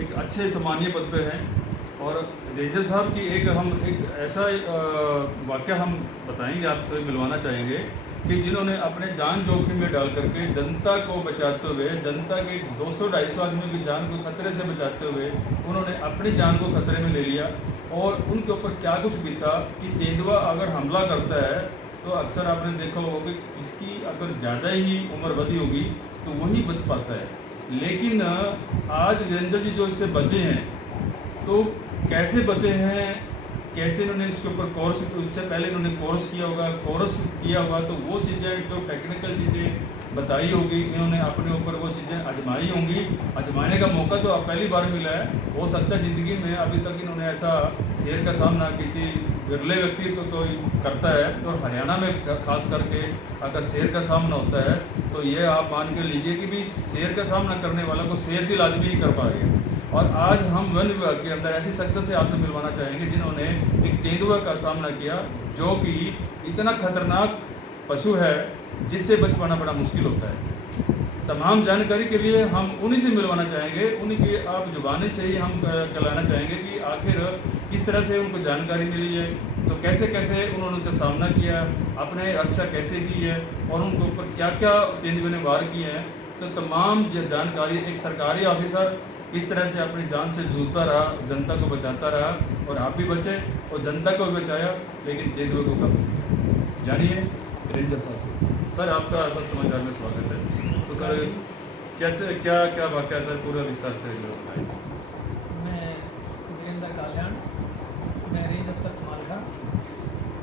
एक अच्छे सम्मानीय पद पे हैं। और रेंजर साहब की एक ऐसा वाक़या हम बताएंगे, आपसे मिलवाना चाहेंगे कि जिन्होंने अपने जान जोखिम में डाल करके जनता को बचाते हुए, जनता के 200-250 आदमियों की जान को खतरे से बचाते हुए उन्होंने अपनी जान को खतरे में ले लिया। और उनके ऊपर क्या कुछ बीता कि तेंदुआ अगर हमला करता है तो अक्सर आपने देखा होगा कि जिसकी अगर ज़्यादा ही उम्र बढ़ी होगी तो वही बच पाता है। लेकिन आज वीरेंद्र जी जो इससे बचे हैं, तो कैसे बचे हैं, कैसे इन्होंने इसके ऊपर कोर्स, उससे पहले इन्होंने कोर्स किया होगा, तो वो चीज़ें जो टेक्निकल चीज़ें बताई होगी, इन्होंने अपने ऊपर वो चीज़ें आजमाई होंगी। आजमाने का मौका तो अब पहली बार मिला है। हो सकता है ज़िंदगी में अभी तक इन्होंने ऐसा शेर का सामना किसी विरले व्यक्ति को कोई करता है, और हरियाणा में खास करके अगर शेर का सामना होता है तो ये आप मान के लीजिए कि भी शेर का सामना करने वाला को शेर दिल आदमी ही कर पाएगा। और आज हम वन विभाग के अंदर ऐसी शख्सियत से आपसे मिलवाना चाहेंगे जिन्होंने एक तेंदुआ का सामना किया, जो कि इतना खतरनाक पशु है जिससे बच पाना बड़ा मुश्किल होता है। तमाम जानकारी के लिए हम उन्हीं से मिलवाना चाहेंगे, उन्हीं की आप जुबानी से ही हम कहलाना चाहेंगे कि आखिर किस तरह से उनको जानकारी मिली है, तो कैसे कैसे उन्होंने उनका सामना किया, अपने रक्षा कैसे की है, और उनके ऊपर क्या क्या तेंदुए ने वार किए हैं। तो तमाम जानकारी एक सरकारी ऑफिसर किस तरह से अपनी जान से जूझता रहा, जनता को बचाता रहा, और आप भी बचे और जनता को भी बचाया, लेकिन तेंदुए को कब जानिए रेंजर साहब से। सर आपका सब समाचार में स्वागत है। तो सर कैसे क्या क्या वाक़या सर पूरा विस्तार से बताएं। मैं वीरेंद्र काल्याण, मैं रेंज अफसर समालखा।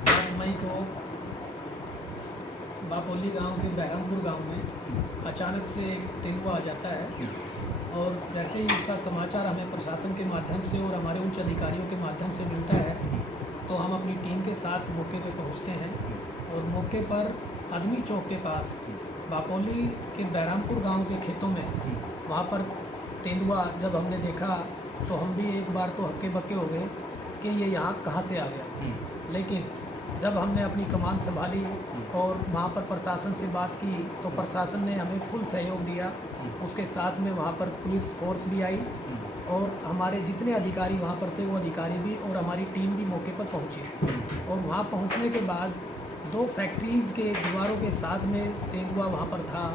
7 मई को बापोली गांव के बहरमपुर गांव में अचानक से एक तेंदुआ आ जाता है, और जैसे ही इसका समाचार हमें प्रशासन के माध्यम से और हमारे उच्च अधिकारियों के माध्यम से मिलता है, तो हम अपनी टीम के साथ मौके पर पहुंचते हैं। और मौके पर आदमी चौक के पास बापोली के बहरमपुर गांव के खेतों में वहाँ पर तेंदुआ जब हमने देखा तो हम भी एक बार तो हक्के बक्के हो गए कि ये यहाँ कहाँ से आ गया। लेकिन जब हमने अपनी कमान संभाली और वहाँ पर प्रशासन से बात की, तो प्रशासन ने हमें फुल सहयोग दिया। उसके साथ में वहाँ पर पुलिस फोर्स भी आई, और हमारे जितने अधिकारी वहाँ पर थे वो अधिकारी भी और हमारी टीम भी मौके पर पहुँची। और वहाँ पहुँचने के बाद 2 फैक्ट्रीज़ के दीवारों के साथ में तेंदुआ वहाँ पर था।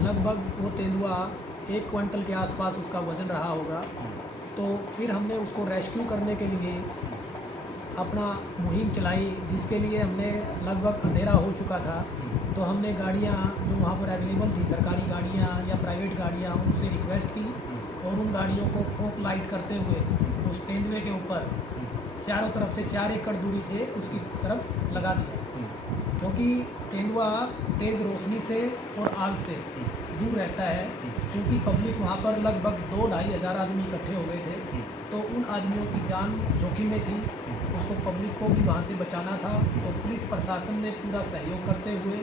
लगभग वो तेंदुआ 1 क्विंटल के आसपास उसका वज़न रहा होगा। तो फिर हमने उसको रेस्क्यू करने के लिए अपना मुहिम चलाई, जिसके लिए हमने लगभग अंधेरा हो चुका था। तो हमने गाड़ियाँ जो वहाँ पर अवेलेबल थी, सरकारी गाड़ियाँ या प्राइवेट गाड़ियाँ, उनसे रिक्वेस्ट की, और उन गाड़ियों को फोक लाइट करते हुए उस तेंदुए के ऊपर चारों तरफ से 4 एकड़ दूरी से उसकी तरफ लगा दिया, क्योंकि तेंदुआ तेज़ रोशनी से और आग से दूर रहता है। चूँकि पब्लिक वहाँ पर लगभग 2-2.5 हज़ार आदमी इकट्ठे हो गए थे, तो उन आदमियों की जान जोखिम में थी, उसको पब्लिक को भी वहाँ से बचाना था। तो पुलिस प्रशासन ने पूरा सहयोग करते हुए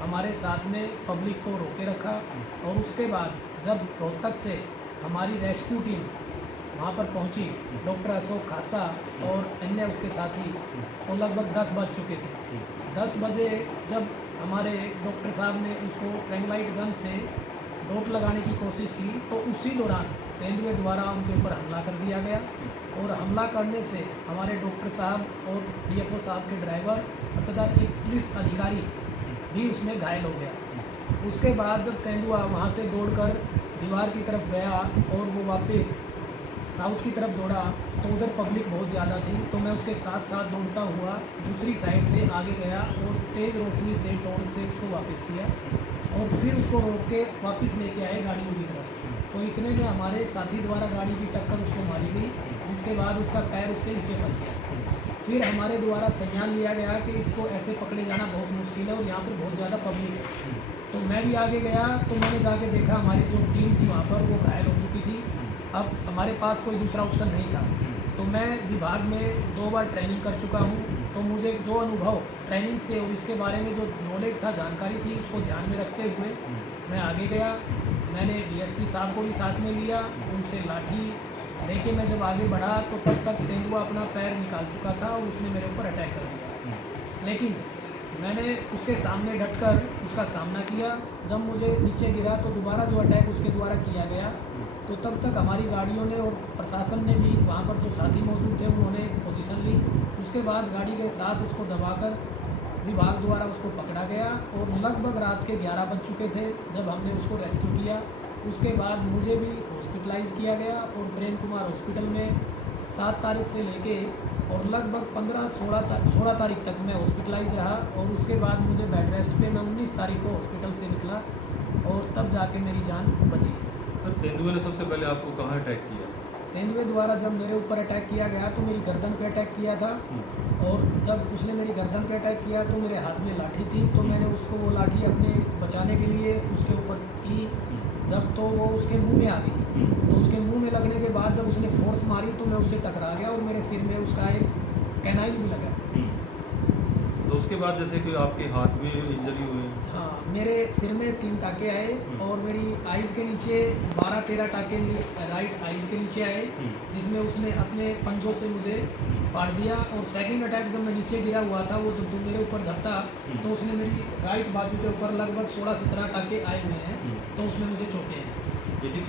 हमारे साथ में पब्लिक को रोके रखा। और उसके बाद जब रोहतक से हमारी रेस्क्यू टीम वहाँ पर पहुँची, डॉक्टर अशोक खासा और अन्य उसके साथी, तो लगभग 10 बज चुके थे। 10 बजे जब हमारे डॉक्टर साहब ने उसको ट्रैंगलाइट गन से डोट लगाने की कोशिश की, तो उसी दौरान तेंदुए द्वारा उनके ऊपर हमला कर दिया गया। और हमला करने से हमारे डॉक्टर साहब और डीएफओ साहब के ड्राइवर तथा एक पुलिस अधिकारी भी उसमें घायल हो गया। उसके बाद जब तेंदुआ वहाँ से दौड़कर दीवार की तरफ गया और वो वापस साउथ की तरफ दौड़ा, तो उधर पब्लिक बहुत ज़्यादा थी, तो मैं उसके साथ साथ दौड़ता हुआ दूसरी साइड से आगे गया और तेज़ रोशनी से टॉर्च से उसको वापस किया, और फिर उसको रोक के वापस लेके आए गाड़ियों की तरफ। तो इतने में हमारे एक साथी द्वारा गाड़ी की टक्कर उसको मारी गई, जिसके बाद उसका पैर उसके नीचे फंस गया। फिर हमारे द्वारा संज्ञान लिया गया कि इसको ऐसे पकड़े जाना बहुत मुश्किल है और यहाँ पर बहुत ज़्यादा पब्लिक है। तो मैं भी आगे गया, तो मैंने जाके देखा हमारी जो टीम थी वहाँ पर वो घायल हो चुकी थी। अब हमारे पास कोई दूसरा ऑप्शन नहीं था। तो मैं विभाग में 2 बार ट्रेनिंग कर चुका हूँ, तो मुझे जो अनुभव ट्रेनिंग से और इसके बारे में जो नॉलेज था, जानकारी थी, उसको ध्यान में रखते हुए मैं आगे गया। मैंने डीएसपी साहब को भी साथ में लिया, उनसे लाठी लेके मैं जब आगे बढ़ा तो तब तक तेंदुआ अपना पैर निकाल चुका था और उसने मेरे ऊपर अटैक कर दिया। लेकिन मैंने उसके सामने डटकर उसका सामना किया। जब मुझे नीचे गिरा तो दोबारा जो अटैक उसके द्वारा किया गया तो तब तक हमारी गाड़ियों ने और प्रशासन ने भी वहाँ पर जो साथी मौजूद थे उन्होंने पोजीशन ली। उसके बाद गाड़ी के साथ उसको दबाकर विभाग द्वारा उसको पकड़ा गया और लगभग रात के 11 बज चुके थे जब हमने उसको रेस्क्यू किया। उसके बाद मुझे भी हॉस्पिटलाइज किया गया और प्रेम कुमार हॉस्पिटल में 7 तारीख से लेके और लगभग 15-16 तारीख तक मैं हॉस्पिटलाइज रहा और उसके बाद मुझे बेड रेस्ट पे मैं 19 तारीख को हॉस्पिटल से निकला और तब जाके मेरी जान बची। सर तेंदुए ने सबसे पहले आपको कहाँ अटैक किया? तेंदुए द्वारा जब मेरे ऊपर अटैक किया गया तो मेरी गर्दन पे अटैक किया था और जब उसने मेरी गर्दन पे अटैक किया तो मेरे हाथ में लाठी थी तो मैंने उसको वो लाठी अपने बचाने के लिए उसके ऊपर की। जब तो वो उसके मुंह में आ गई तो उसके मुंह में लगने के बाद जब उसने फोर्स मारी तो मैं उससे टकरा गया और मेरे सिर में उसका एक कैनाइन भी लगा। तो उसके बाद जैसे कि आपके हाथ में इंजरी हुई? हाँ, मेरे सिर में 3 टाके आए और मेरी आइज़ के नीचे 12-13 टाके मेरी राइट आइज़ के नीचे आए जिसमें उसने अपने पंजों से मुझे फाड़ दिया। और सेकंड अटैक जब मैं नीचे गिरा हुआ था वो जब मेरे ऊपर झपटा तो उसने मेरी राइट बाजू के ऊपर लगभग 16-17 टाके आए हुए हैं तो उसमें मुझे चोटें हैं। यदि